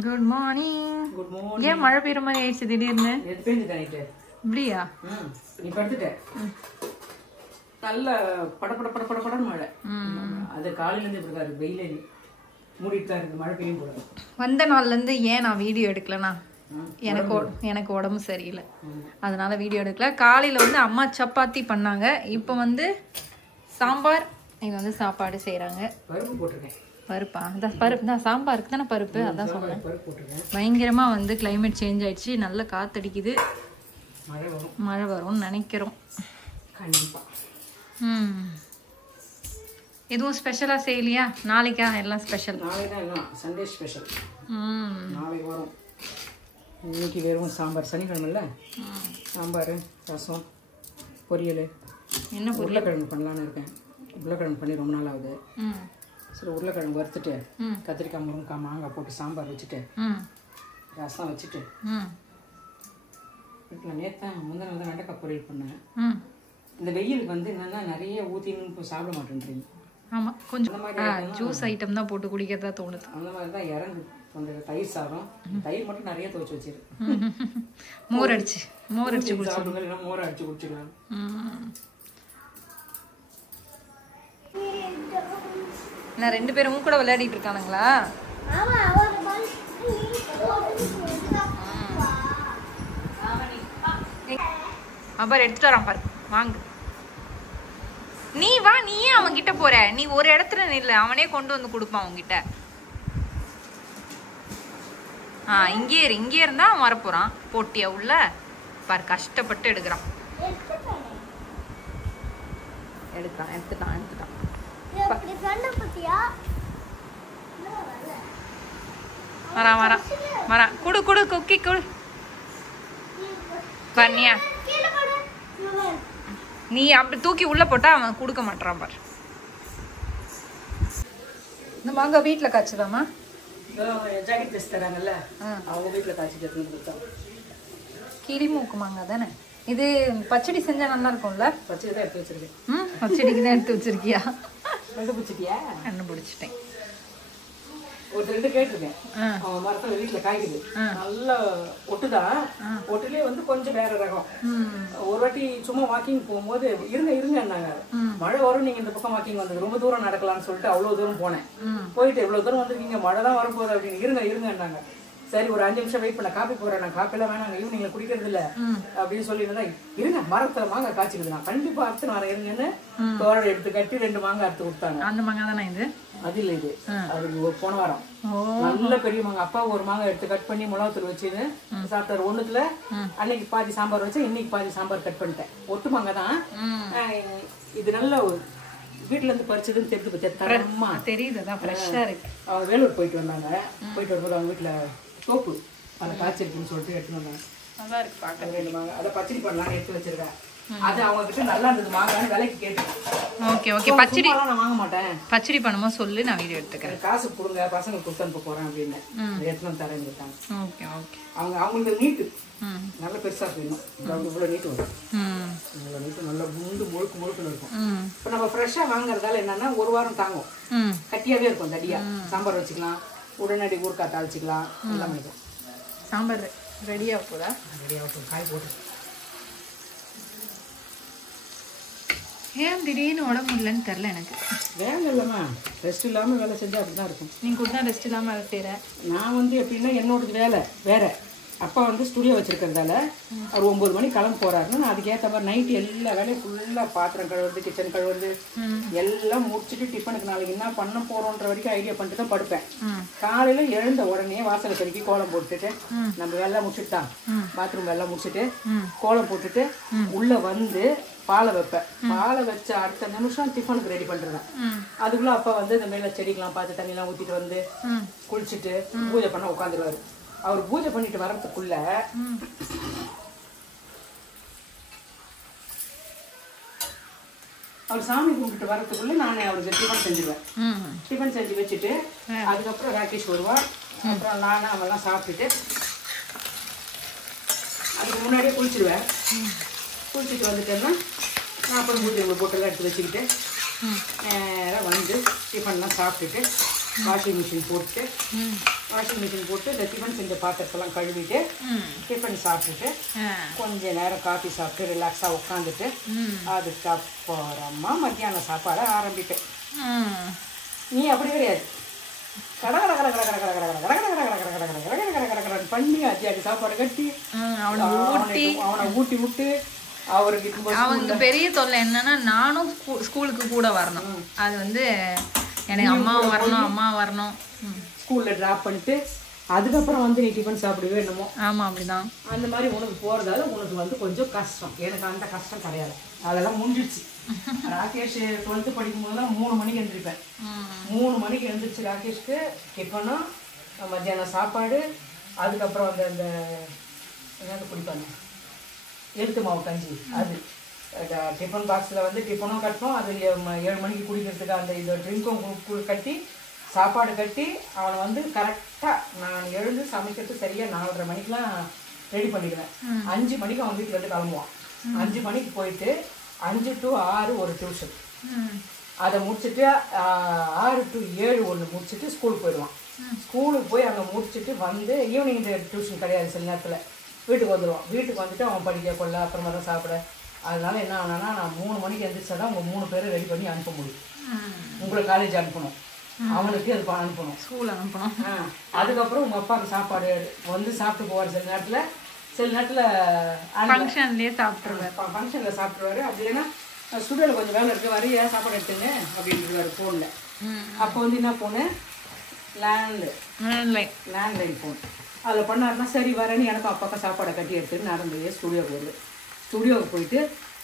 Good morning. Good morning. ஏன் மழை பெய்யுற மாதிரி ஆயிடுச்சு திடீர்னு? எது பெய்யுது நைட்டு? இப்படியா? நீ படுத்துட்ட நல்ல படப்பட படப்படன்னு மழை. அது காலையில இருந்து இப்படி தான் இருக்கு. வெயில மூடிட்டு தான் இருக்கு. மழை பெய்யும் போல. வந்த நாள்ல இருந்து ஏன் நான் வீடியோ எடுக்கலனா, எனக்கு உடம்பு சரியில்லை, அதனால வீடியோ எடுக்கல. காலையில வந்து அம்மா சப்பாத்தி பண்ணாங்க, இப்போ வந்து சாம்பார், இது வந்து சாப்பாடு செய்யறாங்க. பருப்பு போட்டிருக்கேன். பருப்பா? அதான் பருப்பு தான், சாம்பாருக்கு தானே பருப்பு, அதான் சொன்னேன். பருப்பு போட்டிருக்கேன். பயங்கரமா வந்து கிளைமேட் சேஞ்ச் ஆயிடுச்சு, நல்ல காத்தடிக்குது, மழை வரும்னு நினைக்கிறோம் கண்டிப்பா. எதுவும் ஸ்பெஷலா செய்யலையா? நாளைக்கா எல்லாம் ஸ்பெஷல்? நாளைக்கு தான் எல்லாம் சண்டே ஸ்பெஷல். நாளைக்கு வரும். இன்னைக்கு வெறும் சாம்பார், சனிக்கிழமைல சாம்பார், ரசம், பொரியல். என்ன பொரியல்? உருளைக்கிழங்கு பண்ணலான்னு இருக்கேன். உருளைக்கிழங்கு பண்ணி ரொம்ப நாள் ஆகுது. சரி, உருளைக்கிழங்கு வறுத்துட்டு கத்திரிக்காய், முருங்கைக்காய், மாங்காய் போட்டு சாம்பார் வச்சுட்டு ரசம் வச்சுட்டு வீட்டில் நேற்று முந்தின நாள் தான் வெண்டைக்காய் பொரியல் பண்ணேன். இந்த வெயிலுக்கு வந்து என்னன்னா நிறைய ஊற்றின்னு இப்போ சாப்பிட மாட்டேன்றீங்க. ஆமாம், கொஞ்சம் ஜூஸ் ஐட்டம் தான் போட்டு குடிக்கிறதா தோணுது. அந்த மாதிரி தான் இறங்கு. கொஞ்சம் தயிர் சாதம், தயிர் மட்டும் நிறைய துவைச்சி வச்சிரு. மோர் அடிச்சு சாப்பிடுங்க, இல்லைன்னா மோர் அடிச்சு குடிச்சிக்கலாம். நான் 2 பேரும் கூட விளையாடிட்டு இருக்கானுங்களா? அப்புறம் எடுத்துட்டு வரான் பாரு, வாங்க. நீ வா, நீயே அவன் கிட்ட போற. நீ ஒரு இடத்துல நில்ல, அவனே கொண்டு வந்து கொடுப்பான் உன்கிட்ட. இங்கே இருந்தா அவன் வரப்போறான். போட்டியா உள்ள பாரு, கஷ்டப்பட்டு எடுத்துட்டான். வரான். குடு குக்கி குடு. பண்ணியா? நீ அப்படி தூக்கி உள்ள போட்டா அவன் கொடுக்க மாட்டான் பாரு. இந்த மாங்காய் வீட்டுல காய்ச்சதாமா? ஜாக்கெட் ட்ரெஸ் தராங்கல்ல, அவங்க வீட்டில் காய்ச்சிட்டு கிளி மூக்கு மாங்காய் தானே இது? பச்சடி செஞ்சா நல்லா இருக்கும்ல? பச்சடி தான் எடுத்து வச்சிருக்கேன். பச்சடிக்கு தான் எடுத்து வச்சிருக்கியா? கண்டுபிடிச்சிட்டியா? கண்டுபிடிச்சிட்டேன். ஒரு 2 கேட்டிருக்கேன். அவன் மரத்துல வீட்டுல காய்க்குது, நல்ல ஒட்டுதான். ஒட்டுலயே வந்து கொஞ்சம் வேற ரகம். ஒரு வாட்டி சும்மா வாக்கிங் போகும்போது இருங்கன்னாங்க. மழை வரும், நீங்க இந்த பக்கம் வாக்கிங் வந்தது ரொம்ப தூரம் நடக்கலாம்னு சொல்லிட்டு அவ்வளவு தூரம் போனேன். போயிட்டு இவ்வளவு தூரம் வந்திருக்கீங்க, மழை தான் வரப்போகுது அப்படின்னு. இருங்கன்னாங்க. சரி, ஒரு 5 நிமிஷம் வெயிட் பண்ண. காப்பி போறேன், நான் காப்பி எல்லாம் வேணாங்க, ஈவினிங்ல குடிக்கிறது இல்ல அப்படின்னு சொல்லியிருந்தா, இருங்க மரத்துல மாங்காய் காய்ச்சிக்குது, நான் கண்டிப்பா அறுத்து வரேன் இருங்கன்னு தோரடை எடுத்து கட்டி 2 மாங்காய் அறுத்து கொடுத்தாங்க. அந்த மாங்காய் தானே இது? அது இல்ல, இது அது போன வாரம் நல்ல பெரிய மாங்காய். அப்பா ஒரு மாங்காய் எடுத்து கட் பண்ணி மிளகாத்தூள் வச்சுன்னு சாப்பிட்டாரு. ஒண்ணுத்துல அன்னைக்கு பாதி சாம்பார் வச்சு, இன்னைக்கு பாதி சாம்பார் கட் பண்ணிட்டேன். ஒட்டு மாங்காய் தான் இது. நல்ல வீட்டுல இருந்து பறிச்சதுன்னு தெரிஞ்சு பத்தியா? தரமா தெரியுது. அவங்க வேலூர் போயிட்டு வந்தாங்க. போயிட்டு வரும்போது அவங்க வீட்டுல தோப்பு அதை காய்ச்சிருக்குன்னு சொல்லிட்டு எடுத்துன்னு வந்தாங்க. நல்லா இருக்கு பார்க்க. 2 மாங்காய் அதை பச்சடி பண்ணலாம்னு எடுத்து வச்சிருக்கேன். அது அவங்க கிட்ட நல்லா இருந்தது மாங்காய், விலைக்கு கேட்டேன். ஓகே, பச்சடி நான் வாங்க மாட்டேன், பச்சடி பண்ணும்போது சொல்லு, நான் வீடியோ எடுத்துக்கிறேன். காசு கொடுங்க, பசங்க கொடுத்து அனுப்ப போறேன் அப்படின்னு எடுத்துன்னு தரேன் இருக்காங்க. அவங்களுக்கு நீட்டு நல்ல பெருசா வேணும். இவ்வளவு நீட்டு வரும். இவ்வளவு நீட்டு நல்லா குண்டு முழுக்குன்னு இருக்கும். இப்ப நம்ம ஃப்ரெஷ்ஷா வாங்குறதால என்னன்னா 1 வாரம் தாங்கும். கட்டியாவே இருக்கும். தடியா சாம்பார் வச்சுக்கலாம், உடனடி ஊறுக்காய் தாளிச்சிக்கலாம், எல்லாம் இருக்கும். சாம்பார் ரெடியா போதா? ரெடியா போதும். காய் போட்டு. ஏன் திடீர்னு உடம்பு இல்லைன்னு தெரியல எனக்கு. வேலை இல்லைம்மா, ரெஸ்ட் இல்லாமல் வேலை செஞ்சா அப்படிதான் இருக்கும். நீ கூட தான் ரெஸ்ட் இல்லாமல் வேலை செய்கிற. நான் வந்து எப்படின்னா என்னோடது வேலை வேற. அப்பா வந்து ஸ்டுடியோ வச்சிருக்கிறதால அவர் 9 மணிக்கு கிளம்ப போறாருன்னா, நான் அதுக்கேற்ற மாதிரி நைட்டு எல்லா வேலையும் ஃபுல்லாக பாத்திரம் கழுவுறது, கிச்சன் கழுவுறது எல்லாம் முடிச்சுட்டு டிஃபனுக்கு நாளைக்கு என்ன பண்ண போறோன்ற வரைக்கும் ஐடியா பண்ணிட்டு தான் படுப்பேன். காலையில எழுந்த உடனே வாசலை பெருக்கி கோலம் போட்டுட்டு, நம்ம வெள்ளம் முடிச்சுட்டான், பாத்ரூம் வெள்ளம் முடிச்சுட்டு கோலம் போட்டுட்டு உள்ள வந்து பாலை வைப்பேன். பாலை வச்ச அடுத்த நிமிஷம் டிஃபனுக்கு ரெடி பண்றேன். அதுக்குள்ள அப்பா வந்து இந்த மேல செடிக்கெல்லாம் பார்த்து தண்ணியெல்லாம் ஊத்திட்டு வந்து குளிச்சுட்டு பூஜை பண்ண உட்காந்துருவாரு. அவர் பூஜை பண்ணிட்டு வர்றதுக்குள்ள அவர் சாமி கும்பிட்டு வர்றதுக்குள்ள நானே அவருக்கு டிஃபன் செஞ்சுருவேன். டிஃபன் செஞ்சு வச்சுட்டு அதுக்கப்புறம் ராகேஷ் வருவா. அப்புறம் நானும் அவெல்லாம் சாப்பிட்டுட்டு அதுக்கு முன்னாடியே குளிச்சிடுவேன். குளிச்சுட்டு வந்துட்டேன்னா நான் அப்புறம் பூஜை பொட்டெல்லாம் எடுத்து வச்சுக்கிட்டு நேராக வந்து டிஃபன்லாம் சாப்பிட்டுட்டு வாஷிங் மிஷின் போட்டு இந்த டிஃபன் செஞ்ச பாத்திரத்தெல்லாம் கழுவிட்டு டிஃபன் சாப்பிட்டுட்டு கொஞ்ச நேரம் காஃபி சாப்பிட்டு ரிலாக்ஸாக உட்காந்துட்டு அதுக்கப்புறமா மத்தியானம் சாப்பாடை ஆரம்பிப்பேன். நீ அப்படி கிடையாது, பண்ணி அத்தியாவுக்கு சாப்பாடு கட்டி அவனை ஊட்டி விட்டு அவனுக்கு பெரிய தொல்லை என்னன்னா நானும் ஸ்கூலுக்கு கூட வரணும். அது வந்து எனக்கு அம்மா வரணும் ஸ்கூல்ல டிராப் பண்ணிட்டு அதுக்கப்புறம் வந்து நீ டிஃபன் சாப்பிடுவே என்னமோ. ஆமா அப்படிதான். அந்த மாதிரி உனக்கு போறதால உனக்கு வந்து கொஞ்சம் கஷ்டம். எனக்கு அந்த கஷ்டம் கிடையாது, அதெல்லாம் முடிஞ்சிடுச்சு. ராகேஷ் 12th படிக்கும் போதெல்லாம் 3 மணிக்கு எழுந்திருப்பேன். 3 மணிக்கு எழுந்திரிச்சு ராகேஷ்க்கு டிஃபனும் மத்தியானம் சாப்பாடு, அதுக்கப்புறம் அந்த என்னது குடிப்பாங்க எழுத்து மாவு கஞ்சி, அது டிஃபன் பாக்ஸில் வந்து டிஃபனும் கட்டணும், அது 7 மணிக்கு குடிக்கிறதுக்கு அந்த இது ட்ரிங்க்கும் கட்டி சாப்பாடு கட்டி அவனை வந்து கரெக்டாக நான் எழுந்து சமைக்கிறதுக்கு சரியாக 4:30 மணிக்கெலாம் ரெடி பண்ணிடுவேன். 5 மணிக்கு அவன் வீட்டில் இருந்து கிளம்புவான். 5 மணிக்கு போயிட்டு 5 to 6 ஒரு டியூஷன், அதை முடிச்சுட்டு 6 to 7 ஒன்று முடிச்சுட்டு ஸ்கூலுக்கு போயிடுவான். ஸ்கூலுக்கு போய் அங்கே முடிச்சுட்டு வந்து ஈவினிங் டியூஷன் கிடையாது, சில நேரத்தில் வீட்டுக்கு வந்துடுவான். வீட்டுக்கு வந்துட்டு அவன் படிக்க கொள்ள அப்புறமா தான் சாப்பிட. அதனால என்ன ஆகுனா நான் 3 மணிக்கு எழுந்திரிச்சா தான் உங்கள் 3 பேரும் ரெடி பண்ணி அனுப்ப முடியும். உங்களை காலேஜ் அனுப்பணும், அவனுக்கு அது அனுப்பணும், ஸ்கூல் அனுப்பணும். அதுக்கப்புறம் உங்கள் அப்பாவுக்கு சாப்பாடு வந்து சாப்பிட்டு போவார். சில நேரத்தில் ஃபங்க்ஷன்லேயே சாப்பிட்ருவார். ஃபங்க்ஷனில் சாப்பிட்ருவாரு. அப்படி இல்லைன்னா ஸ்டுடியோவில் கொஞ்சம் வேலை இருக்குது, வரைய சாப்பாடு எடுத்துங்க அப்படின்ட்டுருவாரு ஃபோனில். அப்போ வந்து என்ன ஃபோனு, லேண்ட்லைன் ஃபோன். அதில் பண்ணாருன்னா சரி வரேன்னு எனக்கும் அப்பாவுக்கும் சாப்பாடை கட்டி எடுத்துட்டு நடந்து ஸ்டுடியோவுக்கு வருது. ஸ்டுடியோவுக்கு போயிட்டு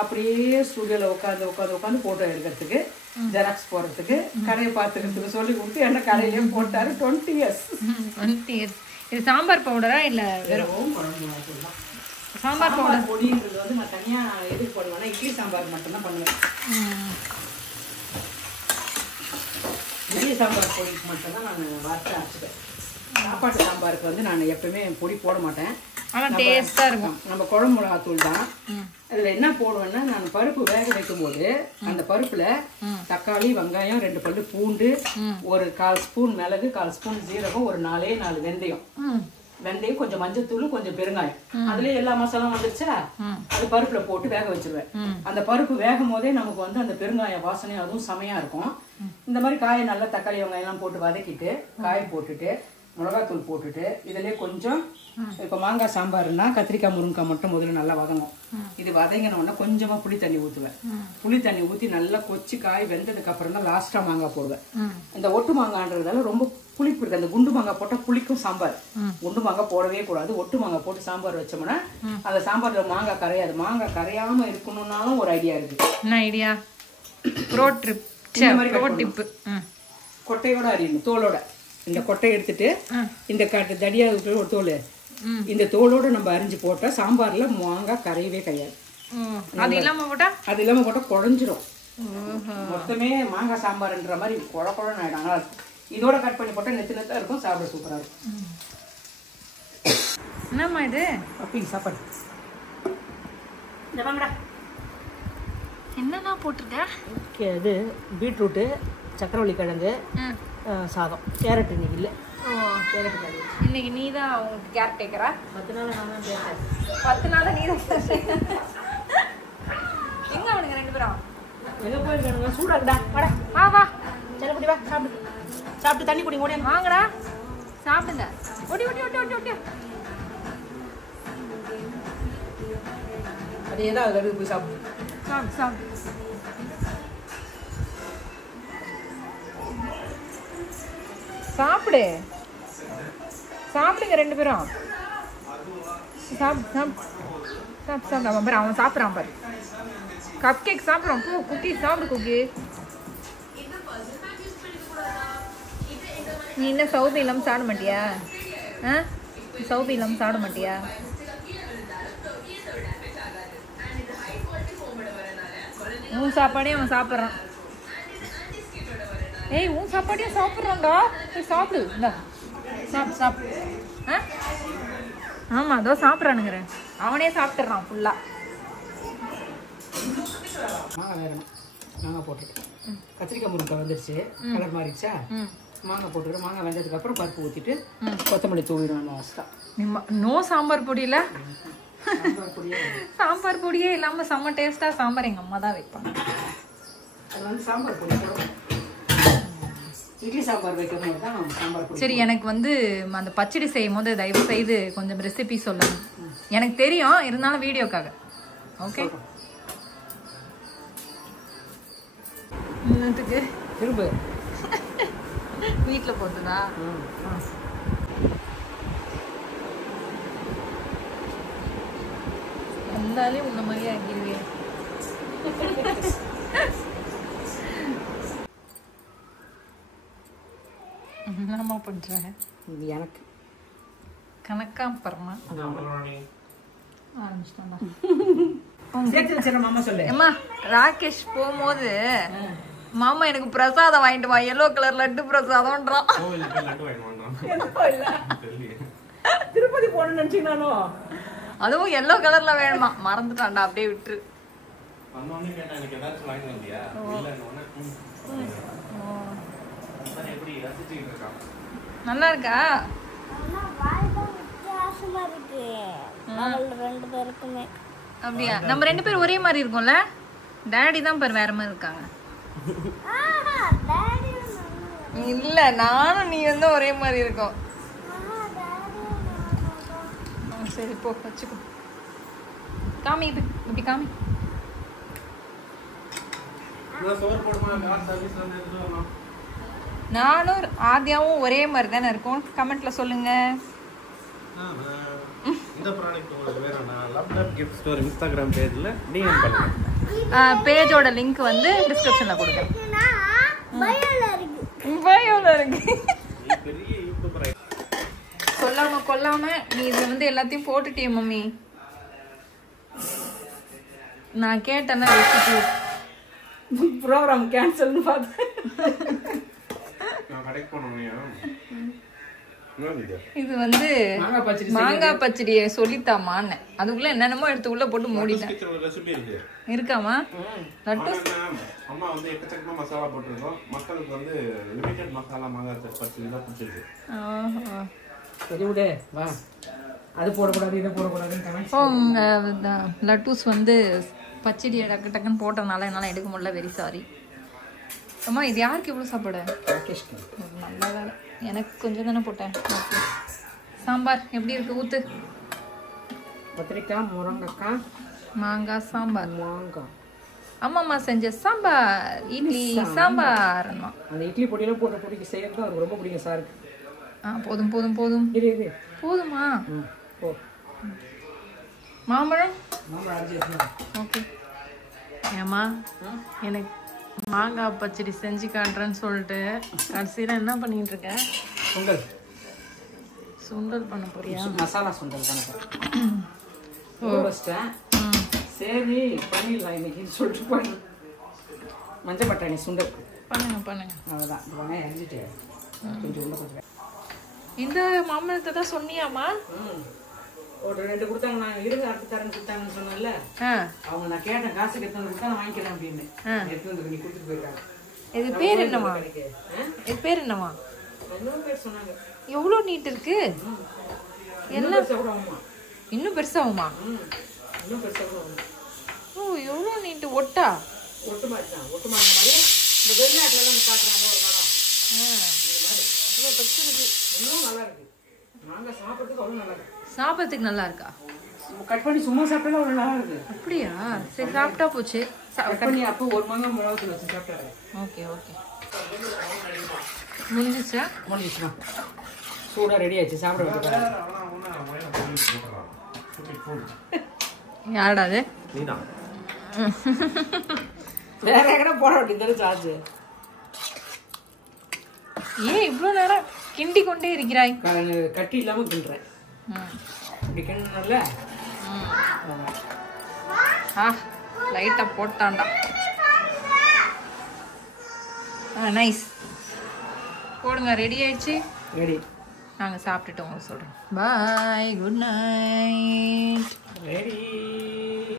அப்படியே ஸ்டுடியோவில் உட்காந்து ஃபோட்டோ எடுக்கிறதுக்கு, ஜெராக்ஸ் போடுறதுக்கு, கடையை பார்த்துக்கிறதுக்கு சொல்லி கொடுத்து என்ன கடையிலேயே போட்டார். 20 years. இது சாம்பார் பவுடரா இல்லை வெறும் சாம்பார் பவுடர் பொடின்றது வந்து நான் தனியாக எதுக்கு போடுவேன்னா இட்லி சாம்பார் மட்டும்தான் பண்ணுவேன். இட்லி சாம்பார் பொடிக்கு மட்டும்தான் நான் வறுத்து அரைச்சிப்பேன். சாப்பாட்டு சாம்பாருக்கு வந்து நான் எப்பவுமே பொடி போட மாட்டேன். ஆனால் டேஸ்ட்டாக இருக்கும். நம்ம குழம்பு மிளகாத்தூள் தான். அதில் என்ன போடுவேன்னா நான் பருப்பு வேக வைக்கும் போது அந்த பருப்புல தக்காளி, வெங்காயம், 2 பல்லு பூண்டு, ஒரு 1/4 ஸ்பூன் மிளகு, 1/4 ஸ்பூன் ஜீரகம், ஒரு 4 வெந்தயம், கொஞ்சம் மஞ்சத்தூள், கொஞ்சம் பெருங்காயம், அதுலயே எல்லா மசாலாவும் வந்துருச்சா அது பருப்புல போட்டு வேக வச்சிருவேன். அந்த பருப்பு வேகும் போதே நமக்கு வந்து அந்த பெருங்காய வாசனை அதுவும் செமையா இருக்கும். இந்த மாதிரி காயை நல்லா தக்காளி வெங்காயம் எல்லாம் போட்டு வதக்கிட்டு காயை போட்டுட்டு மிளகாத்தூள் போட்டுட்டு இதுலேயே கொஞ்சம் இப்போ மாங்காய் சாம்பார்னா கத்திரிக்காய் முருங்கைக்காய் மட்டும் முதல்ல நல்லா வதங்கும். இது வதங்கினோன்னா கொஞ்சமாக புளி தண்ணி ஊற்றுவேன். புளி தண்ணி ஊற்றி நல்லா கொச்சி காய் வெந்ததுக்கு அப்புறம் தான் லாஸ்ட்டாக மாங்காய் போடுவேன். இந்த ஒட்டு மாங்காய்ன்றதால ரொம்ப புளிப்பு இருக்கு. அந்த குண்டு மாங்காய் போட்டால் புளிக்கும் சாம்பார். குண்டு மாங்காய் போடவே கூடாது. ஒட்டு மாங்காய் போட்டு சாம்பார் வச்சோம்னா அந்த சாம்பாரில் மாங்காய் கரையாது. மாங்காய் கரையாமல் இருக்கணும்னாலும் ஒரு ஐடியா இருக்கு. என்ன ஐடியா? கொட்டையோட அறியணும், தோலோட. இந்த கொட்டையை எடுத்துட்டு இந்த தடியா ஒரு தோல், இந்த தோலோட நம்ம அரிஞ்சு போட்டா சாம்பார்ல மாங்காய் கரையவே கிடையாது. அது இல்லாம போட்டா குழஞ்சிரும். மொத்தமே மாங்காய் சாம்பார்ன்ற மாதிரி குழன்னு ஆயிடும். இதோட கட் பண்ணி போட்டா நெத்தா இருக்கும், சாப்பிட சூப்பரா இருக்கும். என்னம்மா இது? அப்படி சாப்பாடு என்னன்னா போட்டிருக்க? இது பீட்ரூட்டு, சக்கரவள்ளி கிழங்கு, சாதம், கேரட் இன்னைக்கு இல்லை. கேரட் இன்னைக்கு நீ தான் உங்களுக்கு கேரட் டேக்கரா? 10 நாள் நான் தான் கேட்டேன். 10 நாள் நீ தான். எங்க அவனுங்க 2 பேரும் எங்க போயிருக்கானுங்க? சூடாடா, வாடா. வா வா, சரி குடி, வா சாப்பிடு. சாப்பிட்டு தண்ணி குடி, ஓடி வாங்கடா சாப்பிடுங்க. ஓடி ஓடி ஓடி ஓடி ஓடி. அது ஏதாவது கடுகு போய் சாப்பிடு. சாப்பிடு சாப்பிடு. சாப்பிடு சாப்பிடுங்க 2 பேரும். சாப்பிடு சாப்பிடு சாப்பிடு சாப்பிடு. அவன் பாரு, அவன் சாப்பிட்றான் பாரு. கப் கேக் சாப்பிட்றான். போ குக்கி சாப்பிடு. குக்கி நீ என்ன சௌபி இல்லாமல் சாப்பிட மாட்டியா? சௌபி இல்லாமல் சாப்பிட மாட்டியா? உன் சாப்பாடையும் அவன் சாப்பிட்றான். ஏய், உன் சாப்பாடையும் சாப்பிட்றான்டா. போய் சாப்பிடு. இந்த சாப்பிடு சாப்பிடு. ஆமாம், அதோ சாப்பிட்றானுங்கிறேன். அவனே சாப்பிட்றான் ஃபுல்லாக. மாங்காய் வேகணும். மாங்காய் போட்டுட்டு கத்திரிக்காய் முருங்கை வந்துருச்சு, கலர் மாறிடுச்சா? மாங்காய் போட்டுக்கிறேன். மாங்காய் வெந்ததுக்கு அப்புறம் பருப்பு ஊற்றிட்டு கொத்தமல்லி தூவிடுவேன் லாஸ்ட்டாக. நோ சாம்பார் பொடியில சாம்பார் பொடியே இல்லாம செம்ம டேஸ்டா சாம்பார் எங்க அம்மா தான் வைப்பாங்க. அது வந்து சாம்பார் பொடி இட்லி சாம்பார் வைக்கிறது தான் சாம்பார் பொடி. சரி, எனக்கு வந்து அந்த பச்சடி செய்யும் போது தயவு செய்து கொஞ்சம் ரெசிபி சொல்லுங்க. எனக்கு தெரியும், இருந்தாலும் வீடியோக்காக. ஓகே, இன்னத்துக்கு திரும்ப வீட்டில் போட்டுதா? வந்தாலே உன்ன மாதிரியே ஆகிடுவேன். என்னம்மா பண்றேன்? இது எனக்கு கணக்கா பரமா ஆரம்பிச்சிட்டாண்டா. சேர்த்து வச்சிடறேன் மாமா சொல்லு. அம்மா, ராகேஷ் போகும்போது மாமா எனக்கு பிரசாதம் வாங்கிட்டு வா, எல்லோ கலர் லட்டு பிரசாதம்ன்றான். திருப்பதி போகணும்னு நினைச்சீங்களானோ? அதுவும் எல்லோ கலர்ல வேணுமா, மறந்துட்டான்டா, அப்படியே விட்டுரு. நல்லா இருக்கா? அப்படியா? நம்ம 2 பேரும் ஒரே மாதிரி இருக்கும்ல. டாடி தான் பாரு வேற மாதிரி இருக்காங்க. இல்ல, நானும் நீ வந்து ஒரே மாதிரி இருக்கோம். சரி போ, வச்சுக்கோ. காமி, இது இப்படி காமி. நானும் ஆதியாவும் ஒரே மாதிரி தானே இருக்கும். கமெண்ட்ல சொல்லுங்க. இந்த ப்ராடக்ட் உங்களுக்கு வேணும்னா லவ் கிஃப்ட் ஸ்டோர் இன்ஸ்டாகிராம் பேஜ்ல டிஎம் பண்ணுங்க. பேஜோட லிங்க் வந்து டிஸ்கிரிப்ஷன்ல கொடுக்கிறேன். பயோல இருக்கு. பெரிய யூடியூபர் சொல்லாம கொல்லாம நீ இது வந்து எல்லாத்தையும் போட்டுட்டிய மம்மி. நான் கேட்டேன்னா ரெசிபி ப்ரோக்ராம் கேன்சல்னு பார்த்தேன். நான் கடைக்கு போனோம்யா. இது வந்து மாங்காய் பச்சடியை சொல்லித்தாமான்னு அதுக்குள்ள என்னென்னமோ எடுத்து உள்ள போட்டு மூடிட்டேன். இருக்காமா? அம்மா வந்து எக்கச்சக்கமா மசாலா போட்டிருக்கோம். மக்களுக்கு வந்து லிமிட்டட் மசாலா மாங்காய் பச்சடி தான் பிடிச்சிருக்கு. சரி விடு, வா. அது போடக்கூடாது, இதை போடக்கூடாதுன்னு லட்டூஸ் வந்து பச்சடி டக்கு டக்குன்னு போட்டனால என்னால் எடுக்க முடியல. வெரி சாரி அம்மா. இது யாருக்கு இவ்வளோ சாப்பாடு? நல்ல வேலை, எனக்கு கொஞ்சம் தானே போட்டேன். ஓகே, சாம்பார் எப்படி இருக்கு? ஊத்து. கத்திரிக்காய், முருங்கைக்காய், மாங்காய் சாம்பார். மாங்காய் அம்மாம்மா செஞ்ச சாம்பார், இட்லி சாம்பார். அந்த இட்லி பொடியெல்லாம் போட்டு பிடிக்க செய்யறது அவருக்கு ரொம்ப பிடிக்கும் சாருக்கு. போதும் போதும் போதும். இது போதுமா? போ. மாம்பழம் அரைச்சி. ஓகே. ஏம்மா, எனக்கு மாங்காய் பச்சடி செஞ்சு காட்டுறேன்னு சொல்லிட்டு கடைசியில் என்ன பண்ணிட்டு இருக்க? சுண்டல் பண்ண போறியா? மசாலா சுண்டல் பண்ண போறேன். சரி பண்ணிடலாம் இன்னைக்கு சொல்லிட்டு பண்ணு. மஞ்சள் பட்டாணி சுண்டல் பண்ணுங்க. அவ்வளோதான். இது அரிஞ்சிட்டு கொஞ்சம் உள்ள கொஞ்சம். இந்த மாம்பழத்தை தான் சொன்னியாமா? ஒரு 2 கொடுத்தாங்க. நான் இருங்க அடுத்து தரேன்னு கொடுத்தாங்கன்னு சொன்னேன்ல. அவங்க நான் கேட்டேன், காசுக்கு எடுத்து கொடுத்தா நான் வாங்கிக்கிறேன் அப்படின்னு. எடுத்து வந்து நீ கொடுத்துட்டு போயிருக்காங்க. இது பேர் என்னமா? இது பேர் என்னமா? இன்னொரு பேர் சொன்னாங்க. எவ்வளோ நீட் இருக்கு? எல்லாம் இன்னும் பெருசாகுமா? இன்னும் பெருசாக. ஓ, எவ்வளோ நீட்டு. ஒட்டா ஒட்டு மாதிரி தான். ஒட்டு மாதிரி இந்த வெளிநாட்டுல காட்டுறாங்க ஒரு மரம். இந்த மாதிரி அவ்வளோ பெருசு இருக்கு. இன்னும் நல்லா இருக்கு. நாங்கள் சாப்பிட்றதுக்கு அவ்வளோ நல்லா இருக்கு. சாப்பிட்றதுக்கு நல்லா இருக்கா? கட் பண்ணி சும்மா சாப்பிட்டா அவ்வளோ நல்லா இருக்கு. அப்படியா? சரி, சாப்பிட்டா போச்சு. கட் பண்ணி அப்போ ஒரு மாங்காய் மிளகாத்தூள் வச்சு சாப்பிட்டாரு. ஓகே முடிஞ்சிச்சா? முடிஞ்சிச்சுமா. சூடாக ரெடி ஆயிடுச்சு, சாப்பிட வேண்டியது. யாரடா அது? நீதான். வேற எங்கடா போட வேண்டியது சார்ஜ். ஏன் இவ்வளோ நேரம் கிண்டி கொண்டே இருக்கிறாய்? கட்டி இல்லாமல் கிண்டுறேன். இப்படி கிண்டல லைட்டாக போட்டான்டா. நைஸ். போடுங்க, ரெடி ஆயிடுச்சு. ரெடி. நாங்கள் சாப்பிட்டுட்டு உங்களுக்கு சொல்கிறோம். பாய், குட் நைட். ரெடி.